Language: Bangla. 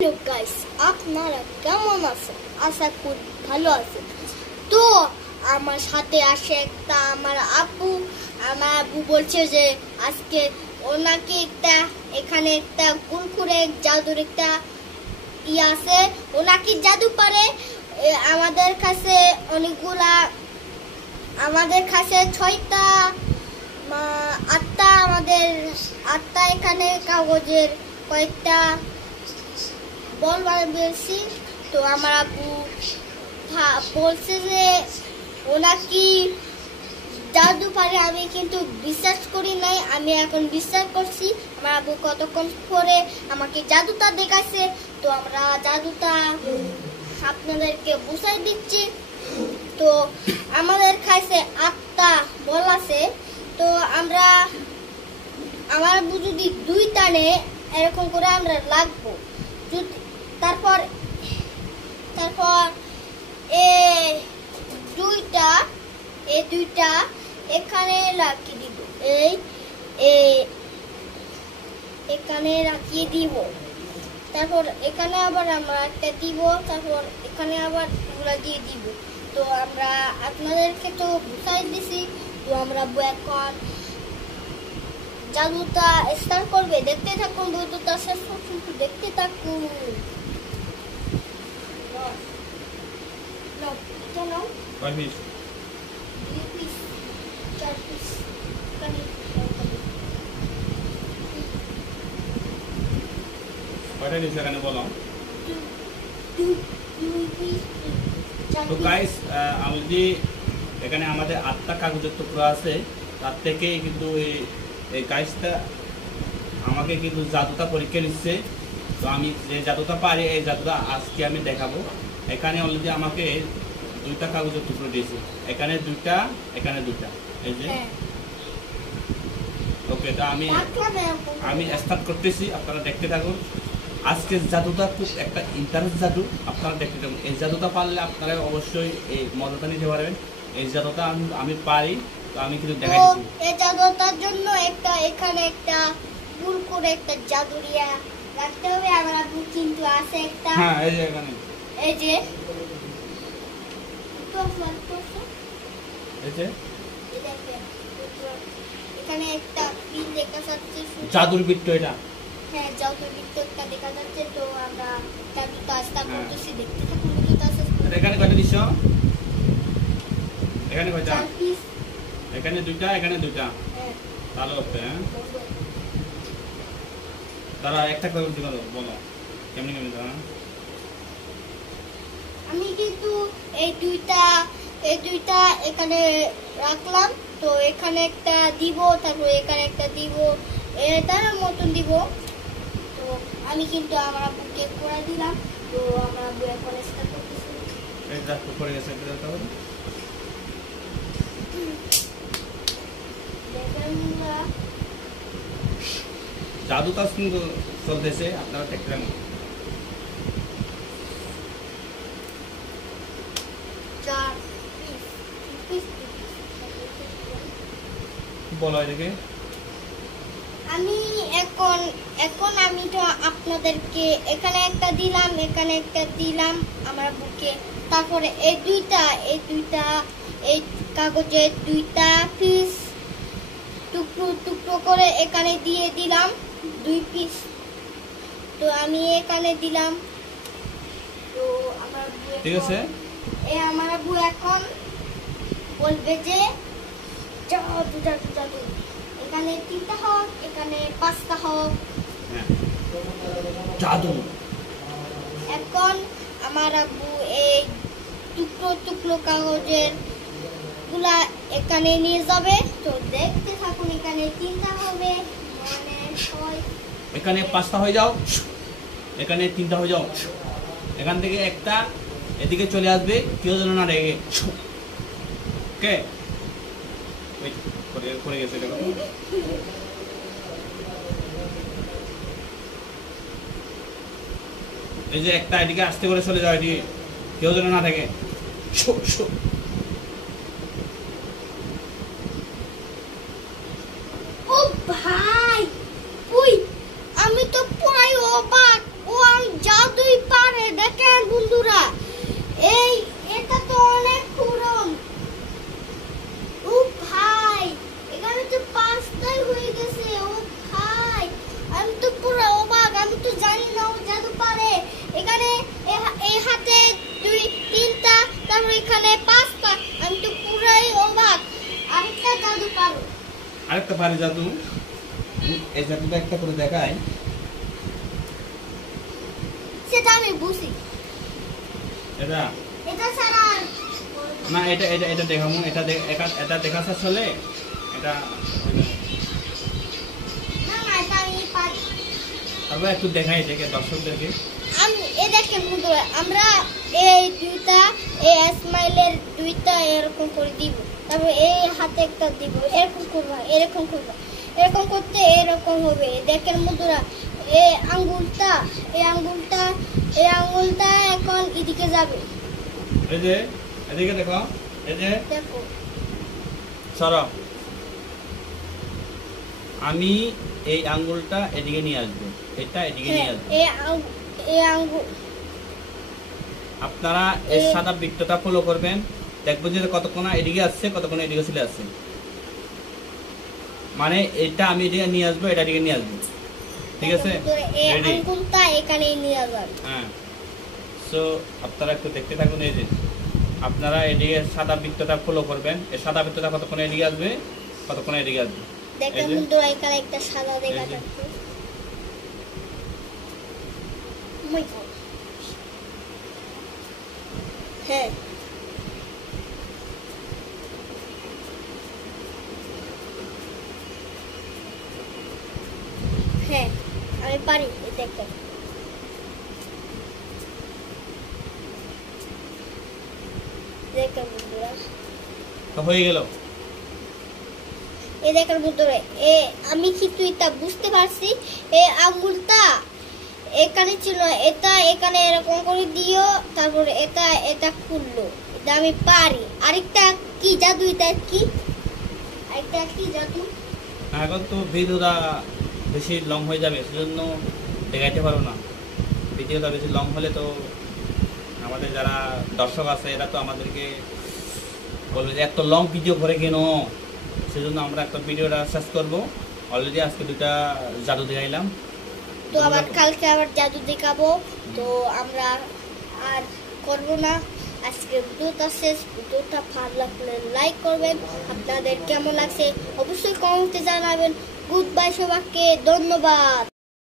হ্যালো গাইস, আপনারা কেমন আছেন? আশা করি ভালো আছেন। তো আমার সাথে আসে আমার আব্বু বলছে যে আজকে ওনাকে এখানে একটা কুরকুরে জাদুর একটা আছে, ওনাকে জাদু পারে। আমাদের কাছে অনেকগুলা, আমাদের কাছে 6টা 8টা, আমাদের 8টা এখানে কাগজের কয়েকটা বল বেশি। তো আমার আব্বু বলছে যে ওরা কি জাদু পারে। আমি কিন্তু বিশ্বাস করি নাই, আমি এখন বিশ্বাস করছি। আমার আব্বু কতক্ষণ পরে আমাকে জাদুটা দেখাচ্ছে, তো আমরা জাদুটা আপনাদেরকে বুঝাই দিচ্ছি। তো আমাদের কাছে 8টা বল আছে। তো আমার আব্বু যদি 2 টানে এরকম করে আমরা লাগবো, তারপর এই দুইটা এখানে লাগিয়ে দিব, এখানে রাখিয়ে দিব। তারপর এখানে আবার আমরা একটা দিব, তারপর এখানে আবার এগুলা দিয়ে দিব। তো আমরা আপনাদেরকে তো বুঝাই দিছি। তো আমরা এখন জাদুটা স্টার্ট করবে, দেখতে থাকুন। জাদুটা শেষ পর্যন্ত দেখতে থাকুন। এখানে আমাদের 8টা কাগজের টুকরো আছে, তার থেকে কিন্তু এই গাইসটা আমাকে কিন্তু জাদুটা পরীক্ষা নিচ্ছে। তো আমি যে জাদুটা পারি, এই জাদুটা আজকে আমি দেখাবো। এখানে অলরেডি আমাকে 2টা কাগজের টুকরো দিয়েছে, এখানে 2টা, এখানে 2টা, এই যে। ওকে, তো আমি স্টার্ট করতেছি, আপনারা দেখতে থাকুন। আজকের জাদুটা খুব একটা ইন্টারেস্ট জাদু, আপনারা দেখতে থাকুন। এই জাদুটা পারলে আপনারা অবশ্যই এই মজাটা নিতে পারবেন। এই জাদুটা আমি পারি, তো আমি কিন্তু দেখাই দিচ্ছি। এই জাদুটার জন্য এখানে একটা কুরকুরে একটা জাদুরিয়া রাখতে হবে। আমার আব্বু কিন্তু আছে একটা, হ্যাঁ, এই যে এখানে, এই যে এখানে একটা পিন দেখা যাচ্ছে, জাদুর বৃত্ত। এটা হ্যাঁ, জাদুর বৃত্ত একটা দেখা যাচ্ছে। তো আমরা জাদুটা স্টার্ট করতেছি, দেখতে থাকুন। এখানে কয়টা দিছ? এখানে কয়টা? এখানে 2টা, এখানে 2টা। ভালো হচ্ছে। হ্যাঁ, তারা একটা করে বলো কেমনি কেমনি তারা। আমি কিন্তু এই দুইটা এখানে রাখলাম। তো এখানে একটা দিব, তারপর এখানে একটা দিব, এটার মতন দিব। তো আমি কিন্তু আমার আব্বুকে করে দিলাম। তো আমার আব্বু এখন স্টার্ট করতেছে। এই দেখো পড়ে গেছে, এটা দাও। দেখেন জাদুটা কিন্তু চলতেছে, আপনারা দেখতে থাকুন। বলো এদিকে। আমি এখন আমি তো আপনাদেরকে এখানে একটা দিলাম, এখানে একটা দিলাম আমার বুকে। তারপরে এই কাগজের 2টা পিস টুকরো করে এখানে দিয়ে দিলাম, 2 পিস। তো আমি এখানে দিলাম। তো আমার ঠিক আছে, আমার আব্বু এখন বলবে যে জাদু জাদু জাদু, এখানে 3টা হোক, এখানে 5টা হোক, জাদু। এখন আমার আব্বু এই টুকরো কাগজের গুলা এখানে নিয়ে যাবে। তো দেখতে থাকুন। এখানে 3টা হবে, মানে 6, এখানে 5টা হয়ে যাও, এখানে 3টা হয়ে যাও। এখান থেকে একটা এদিকে চলে আসবে, কেউ যেন না রেগে। ওকে, পড়ে গেছে। এই যে একটা এদিকে আস্তে করে চলে যাও, এদিকে কেউ যেন না থাকে। ও ভাই, আমি তো পুরাই অবাক। ও আমি জাদু পারি জাদু, এই জাদুটা একটা করে দেখাই। সেটা আমি বুঝি। এটা এটা ছাড়া না, এটা এটা এটা দেখাবো, এটা দেখা শেষ হলে এটা না না এটা আমি পারি। তারপর একটু দেখাই দেখে দর্শকদেরকে। আমি এ দেখেন বন্ধুরা, আমরা এই দুইটা এই স্মাইলের দুইটা এরকম করে দিব, তারপর এই হাতে একটা দিব, এরকম করবা, এরকম করবা, এরকম করতে এরকম হবে। দেখেন বন্ধুরা, এই আঙ্গুলটা এখন এদিকে যাবে। এই যে এদিকে দেখো, এই যে দেখো সরো, আমি এই আঙ্গুলটা এদিকে নিয়ে আসবো, এটা এদিকে নিয়ে আসবো। এই আঙ্গুল আপনারা এই সাদা বৃত্তটা ফলো করবেন, দেখবেন যে কতক্ষণ এদিকে আসছে, কতক্ষণ এদিকে চলে আসছে। মানে এটা আমি এদিকে নিয়ে আসবো, এটা এদিকে নিয়ে আসবো, ঠিক আছে? এই রেডি? আঙ্গুলটা এখানে নিয়ে যাবে। হ্যাঁ, সো আপনারা একটু দেখতে থাকুন। এই যে আপনারা এদিকে সাদা বৃত্তটা ফলো করবেন, এই সাদা বৃত্তটা কতক্ষণ এদিকে আসবে, কতক্ষণ এদিকে আসবে। দেখেন এই যে। বন্ধুরা, এখানে একটা সাদা দেখা এই যে। যাচ্ছে। My God. হ্যাঁ হ্যাঁ আমি পারি। এই দেখেন, দেখেন বন্ধুরা, তো হয়ে গেল। এই দেখেন বন্ধুরা, আমি কিন্তু এটা বুঝতে পারছি। এই আঙ্গুলটা এখানে ছিল, এটা এখানে এরকম করে দিও, তারপরে এটা খুললো। এটা আমি পারি। আরেকটা কি জাদু, এটা কি আরেকটা কি জাদু? এখন তো ভিডিওটা বেশি লং হয়ে যাবে, সেজন্য দেখাইতে পারবো না। ভিডিওটা বেশি লং হলে তো আমাদের যারা দর্শক আছে এরা তো আমাদেরকে বলবে যে এত লং ভিডিও করে কেন, সেজন্য আমরা একটা ভিডিওটা শেষ করবো। অলরেডি আজকে দুটা জাদু দেখাইলাম, তো আবার কালকে আবার জাদু দেখাবো। তো আমরা আর করবো না, আজকে ভিডিওটা শেষ। ভিডিওটা ভালো লাগলে লাইক করবেন, আপনাদের কেমন লাগছে অবশ্যই কমেন্টে জানাবেন। গুড বাই সবাইকে, ধন্যবাদ।